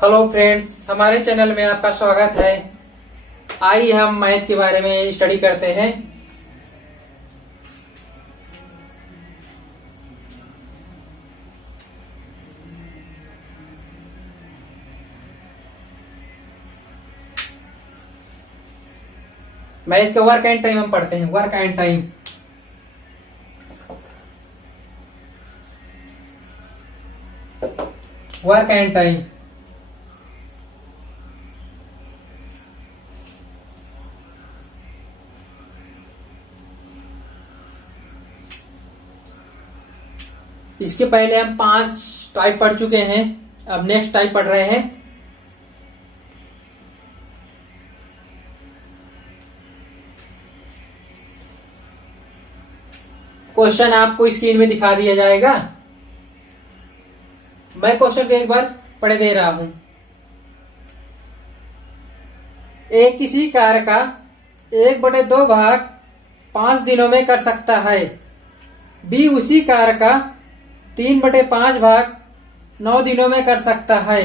Hello friends, हमारे channel में आपका स्वागत है। आइए हम मैथ के बारे में स्टडी करते हैं। मैथ का वर्क एंड टाइम हम पढ़ते हैं। Work and time, work and time. इसके पहले हम 5 टाइप पढ़ चुके हैं। अब नेक्स्ट टाइप पढ़ रहे हैं। क्वेश्चन आपको स्क्रीन में दिखा दिया जाएगा। मैं क्वेश्चन को एक बार पढ़े दे रहा हूं। ए किसी कार्य का 1/2 भाग 5 दिनों में कर सकता है। बी उसी कार्य का 3/5 भाग 9 दिनों में कर सकता है।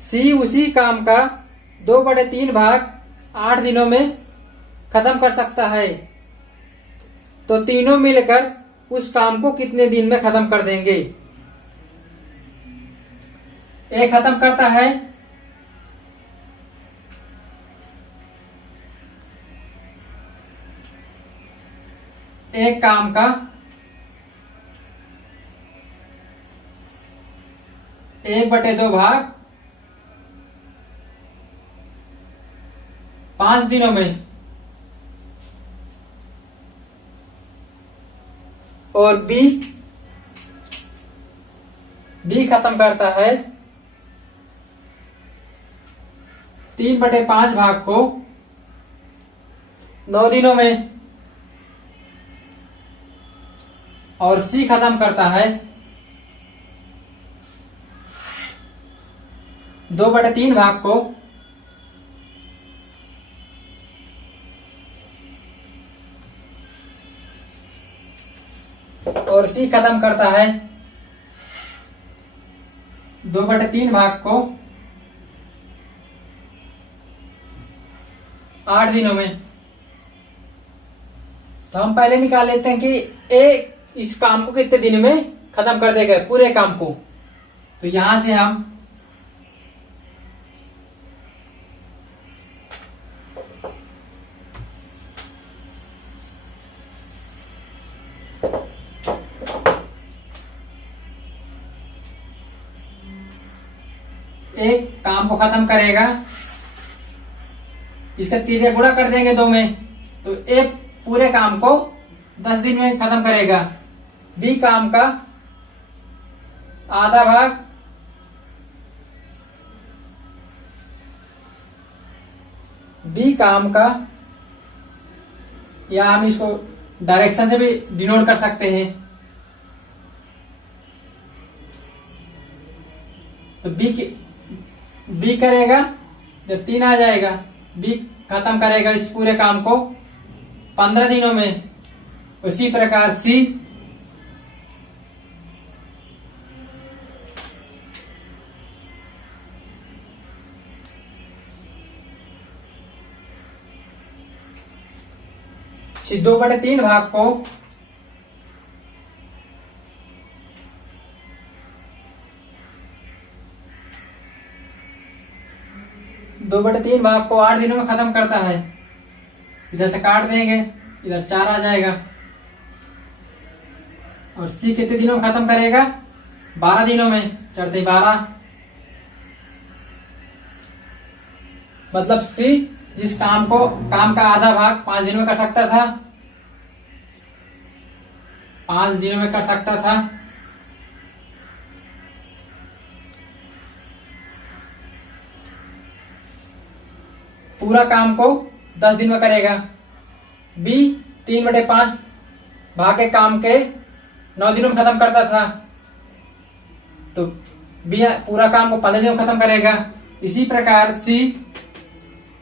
सी उसी काम का 2/3 भाग 8 दिनों में खत्म कर सकता है। तो तीनों मिलकर उस काम को कितने दिन में खत्म कर देंगे? ए खत्म करता है एक काम का 1/2 भाग 5 दिनों में, और बी खत्म करता है 3/5 भाग को 9 दिनों में, और सी खत्म करता है 2/3 भाग को 8 दिनों में। तो हम पहले निकाल लेते हैं कि ए इस काम को कितने दिन में खत्म कर देगा, पूरे काम को। तो यहां से हम एक काम को खत्म करेगा, इसका 3 का गुणा कर देंगे 2 में, तो एक पूरे काम को 10 दिन में खत्म करेगा। बी काम का आधा भाग, बी काम का, या हम इसको डायरेक्शन से भी डिनोट कर सकते हैं। तो बी करेगा, जब 3 आ जाएगा, बी खत्म करेगा इस पूरे काम को 15 दिनों में। उसी प्रकार सी सी 2/3 भाग को 8 दिनों में खत्म करता है। इधर से काट देंगे, इधर 4 आ जाएगा। और सी कितने दिनों में खत्म करेगा? 12 दिनों में। 4 12, मतलब सी जिस काम का आधा भाग 5 दिनों में कर सकता था, 5 दिनों में कर सकता था, पूरा काम को 10 दिन में करेगा। बी 3/5 भाग के काम के 9 दिनों में खत्म करता था, तो बी पूरा काम को 15 दिनों में खत्म करेगा। इसी प्रकार सी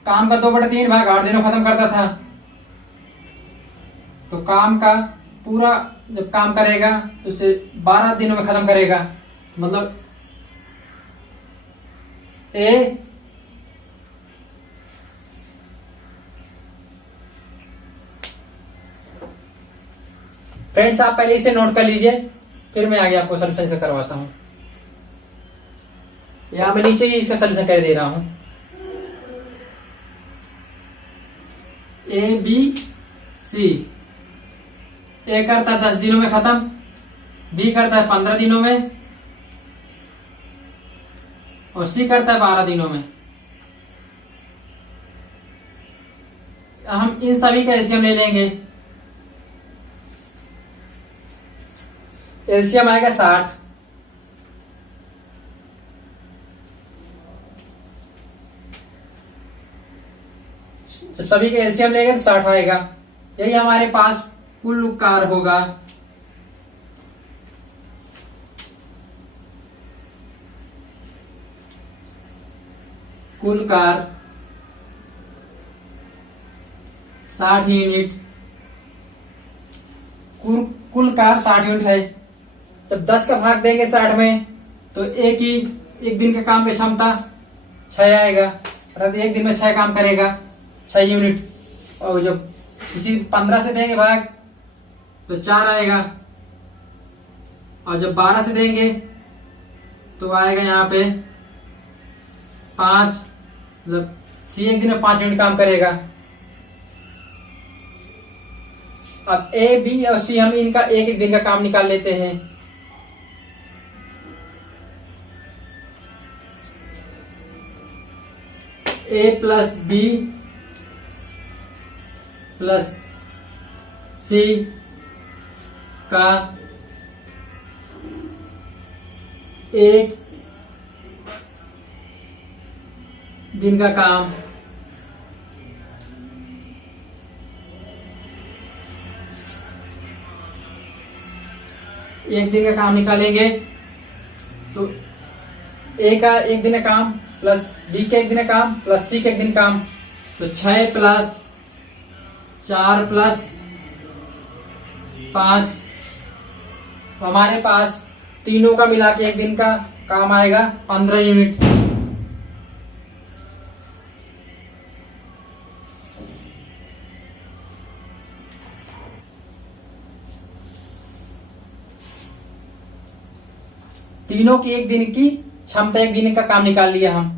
काम का 2/3 भाग 8 दिनों में खत्म करता था, तो काम का पूरा जब काम करेगा तो उसे 12 दिनों में खत्म करेगा। मतलब ए फ्रेंड्स, आप पहले इसे नोट कर लीजिए, फिर मैं आगे आपको सोल्यूशन से करवाता हूं। यहां मैं नीचे ही इसका सोल्यूशन कर दे रहा हूं। ए बी सी, ए करता है 10 दिनों में खत्म, बी करता है 15 दिनों में, और सी करता है 12 दिनों में। हम इन सभी का एलसीएम ले लेंगे। एलसीएम आएगा 60। जब सभी का एलसीएम लेंगे तो 60 आएगा। यही हमारे पास कुल कार होगा। कुल कार 60 यूनिट। कुल कार 60 यूनिट है। जब 10 का भाग देंगे 60 में तो एक दिन का काम की क्षमता 6 आएगा, अर्थात एक दिन में 6 काम करेगा, 6 यूनिट। और जब इसी 15 से देंगे भाग तो 4 आएगा, और जब 12 से देंगे तो आएगा यहाँ पे 5, मतलब सी एक दिन में 5 यूनिट काम करेगा। अब ए बी और सी हम इनका एक एक दिन का काम निकाल लेते हैं। ए प्लस बी प्लस सी का एक दिन का काम एक दिन का काम निकालेंगे तो ए का एक दिन का काम प्लस बी का एक दिन का काम प्लस सी का एक दिन काम, तो 6 प्लस 4 प्लस 5, तो हमारे पास तीनों का मिला के एक दिन का काम आएगा 15 यूनिट। तीनों की एक दिन की क्षमता, एक दिन का काम निकाल लिया हम।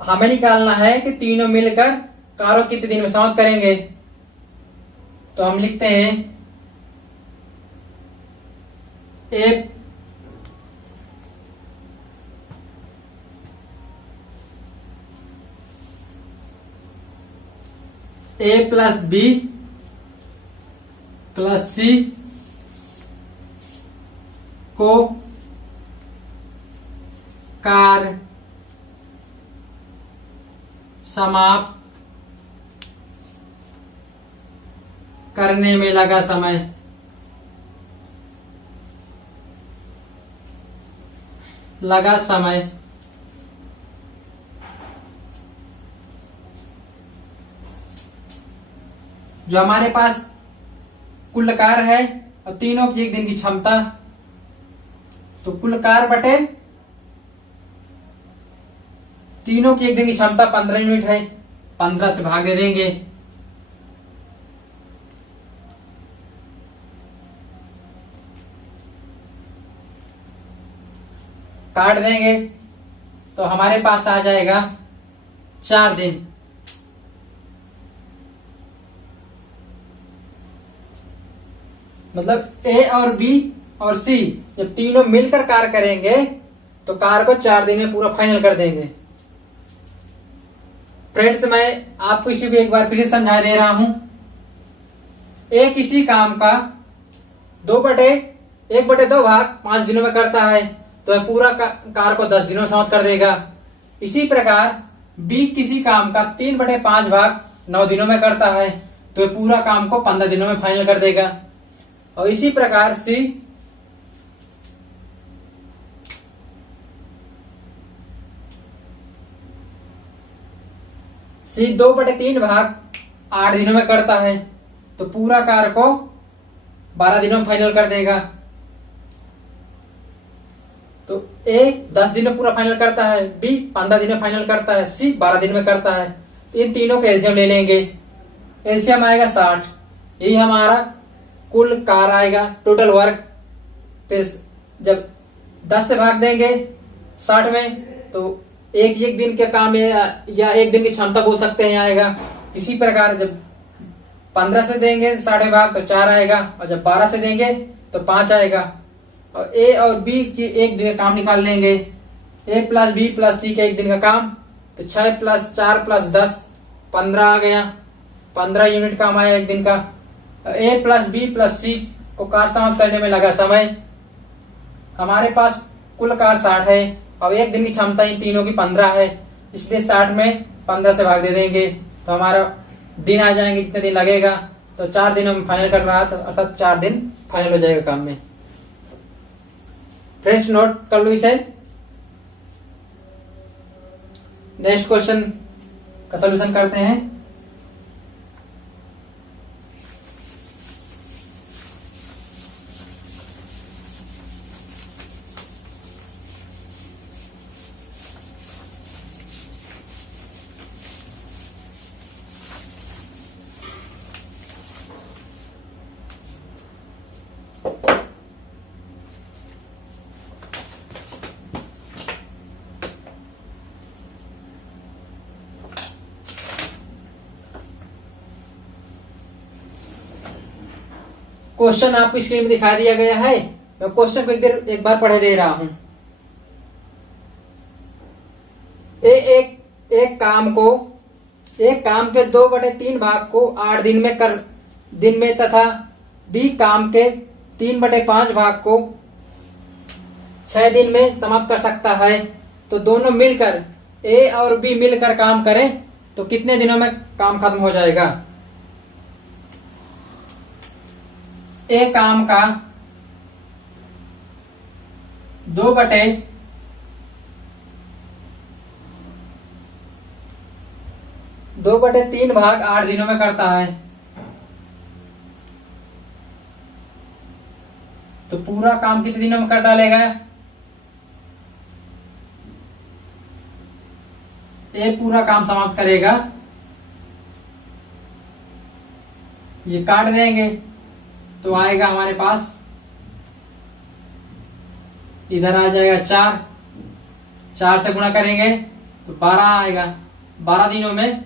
हमें निकालना है कि तीनों मिलकर कारों कितने दिन में समाप्त करेंगे। तो हम लिखते हैं ए प्लस बी प्लस सी को कार्य समाप्त करने में लगा समय। जो हमारे पास कुल कार है और तीनों की एक दिन की क्षमता, तो कुल कार बटे तीनों की एक दिन की क्षमता 15 यूनिट है, 15 से भाग दे देंगे। काट देंगे तो हमारे पास आ जाएगा 4 दिन। मतलब ए और बी और सी जब तीनों मिलकर कार्य करेंगे तो कार्य को 4 दिन में पूरा फाइनल कर देंगे। फ्रेंड्स, मैं आपको इसी को एक बार फिर समझा दे रहा हूं। ए किसी काम का 1/2 भाग 5 दिनों में करता है तो पूरा कार्य को 10 दिनों में समाप्त कर देगा। इसी प्रकार बी किसी काम का 3/5 भाग 9 दिनों में करता है तो पूरा काम को 15 दिनों में फाइनल कर देगा। और इसी प्रकार सी 2/3 भाग 8 दिनों में करता है तो पूरा कार्य को 12 दिनों में फाइनल कर देगा। तो ए 10 दिन में पूरा फाइनल करता है, बी 15 दिन में फाइनल करता है, सी 12 दिन में करता है। इन तीनों के एलसीएम ले लेंगे। एलसीएम आएगा 60, यही हमारा कुल कार्य आएगा, टोटल वर्क। फिर जब 10 से भाग देंगे 60 में तो एक दिन के काम या एक दिन की क्षमता बोल सकते हैं आएगा। इसी प्रकार जब 15 से देंगे 60 भाग तो 4 आएगा, और जब 12 से देंगे तो 5 आएगा। और ए और बी की एक दिन का काम निकाल लेंगे। ए प्लस बी प्लस सी का एक दिन का काम, तो 6 प्लस 4 प्लस 10 15 आ गया। 15 यूनिट काम आया एक दिन का। ए प्लस बी प्लस सी को कार्य समाप्त करने में लगा समय। हमारे पास कुल कार्य 60 है और एक दिन की क्षमता इन तीनों की 15 है, इसलिए 60 में 15 से भाग दे देंगे तो हमारा दिन आ जाएंगे जितने दिन लगेगा। तो 4 दिन हम फाइनल कर रहा था, अर्थात 4 दिन फाइनल हो जाएगा काम में। फ्रेंड्स नोट कर लो इसे। नेक्स्ट क्वेश्चन का सॉल्यूशन करते हैं। क्वेश्चन आपको स्क्रीन में दिखाई दिया गया है। मैं क्वेश्चन को एक बार पढ़े दे रहा हूं। एक काम के 2/3 भाग को 8 दिन में तथा बी काम के 3/5 भाग को 6 दिन में समाप्त कर सकता है। तो दोनों मिलकर ए और बी मिलकर काम करें तो कितने दिनों में काम खत्म हो जाएगा। ए काम का 2/3 भाग 8 दिनों में करता है, तो पूरा काम कितने दिनों में कर डालेगा। ए पूरा काम समाप्त करेगा, ये काट देंगे तो आएगा हमारे पास, इधर आ जाएगा 4 से गुणा करेंगे तो 12 आएगा। 12 दिनों में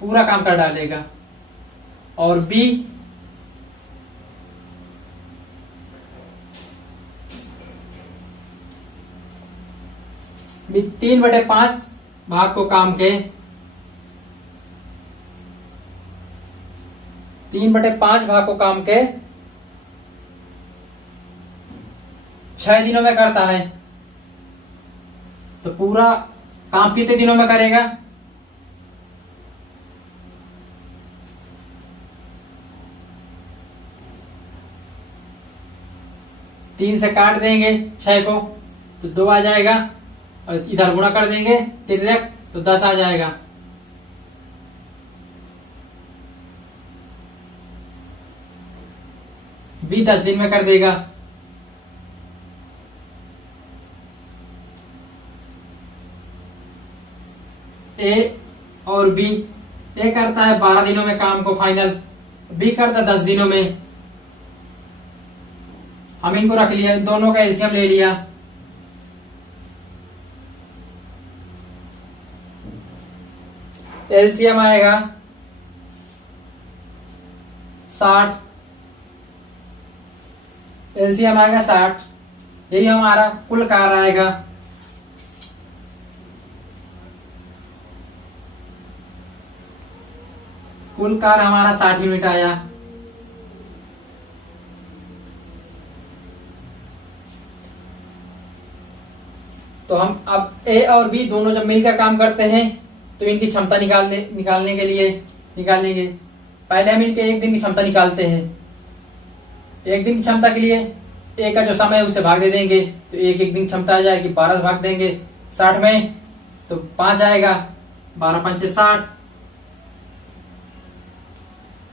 पूरा काम कर डालेगा। और बी 3/5 भाग को काम के 3/5 भाग को काम के 6 दिनों में करता है, तो पूरा काम कितने दिनों में करेगा। तीन से काट देंगे 6 को तो 2 आ जाएगा, और इधर गुणा कर देंगे 3 तो 10 आ जाएगा। बी 10 दिन में कर देगा। ए और बी, ए करता है 12 दिनों में काम को फाइनल, बी करता है 10 दिनों में। हम इनको रख लिया, इन दोनों का एलसीएम ले लिया। एलसीएम आएगा 60, एलसीएम आएगा 60, यही हमारा कुल कार्य आएगा। कुल कार्य हमारा 60 यूनिट आया। तो हम अब ए और बी दोनों जब मिलकर काम करते हैं तो इनकी क्षमता निकालने के लिए निकालेंगे। पहले हम इनके एक दिन की क्षमता निकालते हैं। एक दिन की क्षमता के लिए ए का जो समय है उसे भाग दे देंगे, तो एक दिन की क्षमता आ जाएगी, 12 से भाग देंगे 60 में तो 5 आएगा, 12 पंचे 60।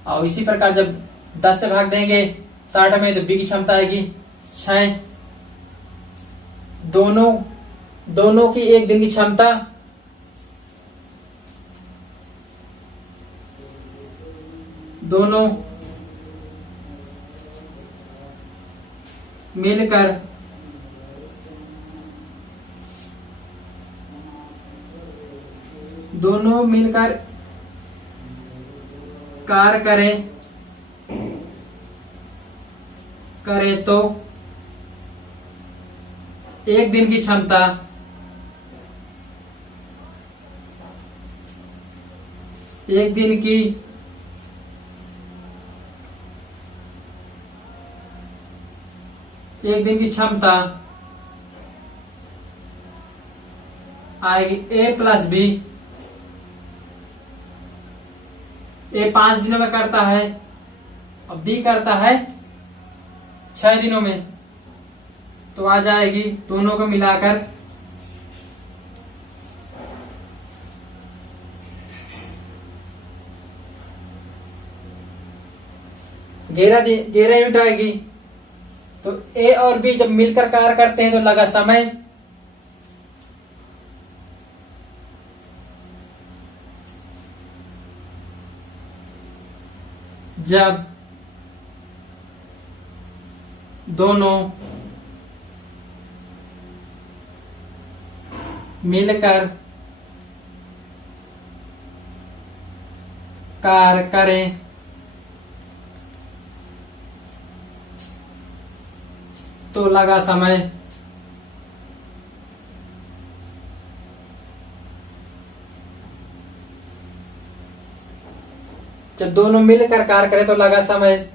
और इसी प्रकार जब 10 से भाग देंगे 60 में, तो बी की क्षमता आएगी 6। दोनों की एक दिन की क्षमता दोनों मिलकर कार्य करे तो एक दिन की क्षमता आएगी ए प्लस बी। ए 5 दिनों में करता है और बी करता है 6 दिनों में, तो आ जाएगी दोनों को मिलाकर ग्यारह यूनिट आएगी। तो ए और बी जब मिलकर कार्य करते हैं तो लगा समय, जब दोनों मिलकर कार्य करें तो लगा समय। जब दोनों मिलकर कार्य करें तो लगा समय।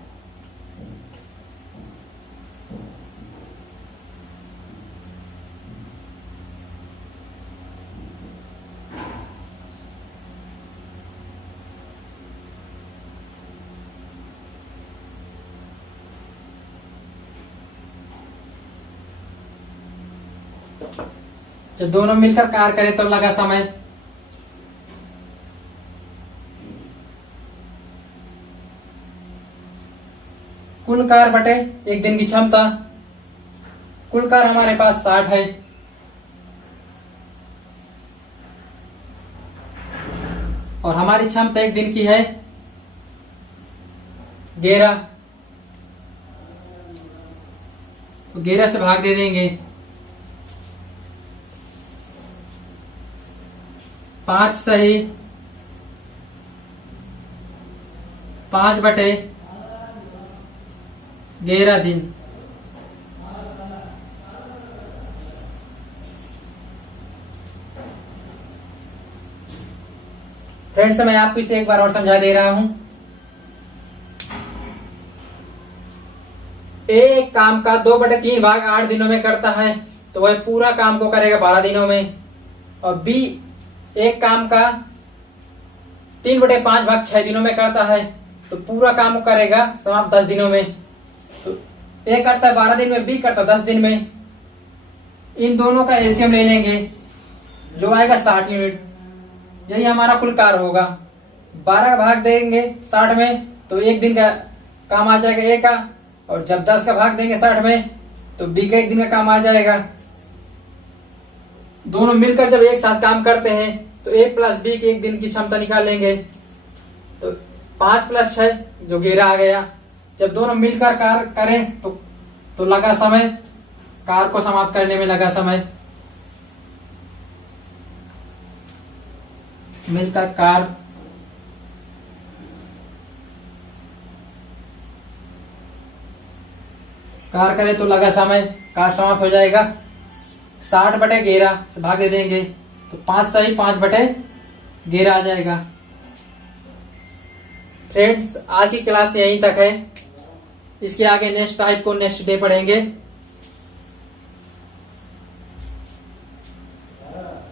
जब दोनों मिलकर कार्य करें तो लगा समय। कुल कार्य बटे एक दिन की क्षमता। कुल कार्य हमारे पास 60 है और हमारी क्षमता एक दिन की है 11, तो 11 से भाग दे देंगे। 5 सही 5 बटे 11 दिन। फ्रेंड्स, मैं आपको इसे एक बार और समझा दे रहा हूं। एक काम का 2/3 भाग 8 दिनों में करता है तो वह पूरा काम को करेगा 12 दिनों में। और बी एक काम का 3/5 भाग 6 दिनों में करता है तो पूरा काम को करेगा समाप्त 10 दिनों में। तो ए करता है 12 दिन में, बी करता है 10 दिन में। इन दोनों का एलसीएम ले लेंगे जो आएगा 60 यूनिट। यही हमारा कुल कार्य होगा। 12 का भाग देंगे 60 में तो एक दिन का काम आ जाएगा ए का, और जब 10 का भाग देंगे 60 में तो बी का एक दिन का काम आ जाएगा। दोनों मिलकर जब एक साथ काम करते हैं तो ए प्लस बी की एक दिन की क्षमता निकाल लेंगे। तो 5 + 6 जो 11 आ गया। जब दोनों मिलकर कार्य करें तो लगा समय, कार्य को समाप्त करने में लगा समय। मिलकर कार्य करें तो लगा समय, कार्य समाप्त हो जाएगा। 60/11 से भाग दे देंगे तो 5 सही 5/11 आ जाएगा। फ्रेंड्स, आज की क्लास यहीं तक है। इसके आगे नेक्स्ट टाइप को नेक्स्ट डे पढ़ेंगे।